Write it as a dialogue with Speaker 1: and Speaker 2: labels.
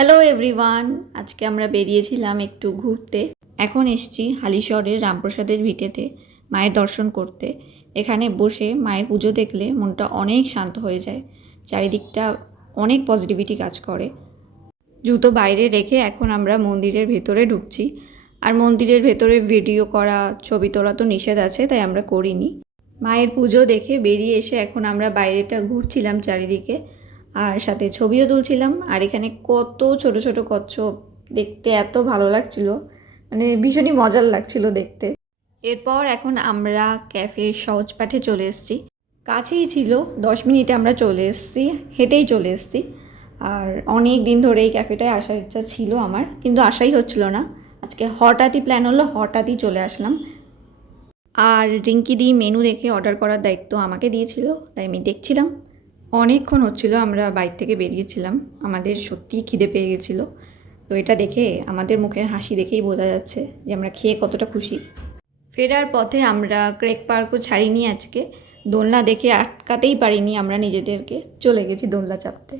Speaker 1: Hello everyone আজকে আমরা বেরিয়েছিলাম একটু ঘুরতে। এখন এসছি হালিশহরের রামপ্রসাদের ভিটেতে, মায়ের দর্শন করতে। এখানে বসে মায়ের পুজো দেখলে মনটা অনেক শান্ত হয়ে যায়। চারিদিকটা অনেক পজিটিভিটি কাজ করে। জুতো বাইরে রেখে এখন আমরা মন্দিরের ভেতরে ঢুকছি। আর মন্দিরের ভেতরে ভিডিও করা, ছবি তোলা তো নিষেধ আছে, তাই আমরা করিনি। মায়ের পুজো দেখে বেরিয়ে এসে এখন আমরা বাইরেটা ঘুরছিলাম চারিদিকে। আর সাথে ছবিও তুলছিলাম। আর এখানে কত ছোট ছোট কচ্ছপ দেখতে এত ভালো লাগছিল। মানে ভীষণই মজার লাগছিল দেখতে। এরপর এখন আমরা ক্যাফে সহজ পাঠে চলে এসেছি। কাছেই ছিল, দশ মিনিটে আমরা চলে এসেছি, হেঁটেই চলে এসেছি। আর অনেক দিন ধরে এই ক্যাফেটায় আসার ইচ্ছা ছিল আমার, কিন্তু আসাই হচ্ছিল না। আজকে হঠাৎই প্ল্যান হলো, হঠাৎই চলে আসলাম। আর রিঙ্কি দি মেনু দেখে অর্ডার করার দায়িত্ব আমাকে দিয়েছিল, তাই আমি দেখছিলাম। অনেকক্ষণ হচ্ছিল আমরা বাইর থেকে বেরিয়েছিলাম। আমাদের সত্যিই খিদে পেয়ে গেছিল। তো এটা দেখে আমাদের মুখের হাসি দেখেই বোঝা যাচ্ছে যে আমরা খেয়ে কতটা খুশি। ফেরার পথে আমরা ক্রেক পার্কও ছাড়িনি আজকে। দোলনা দেখে আটকাতেই পারিনি আমরা নিজেদেরকে। চলে গেছি দোলনা চাপতে।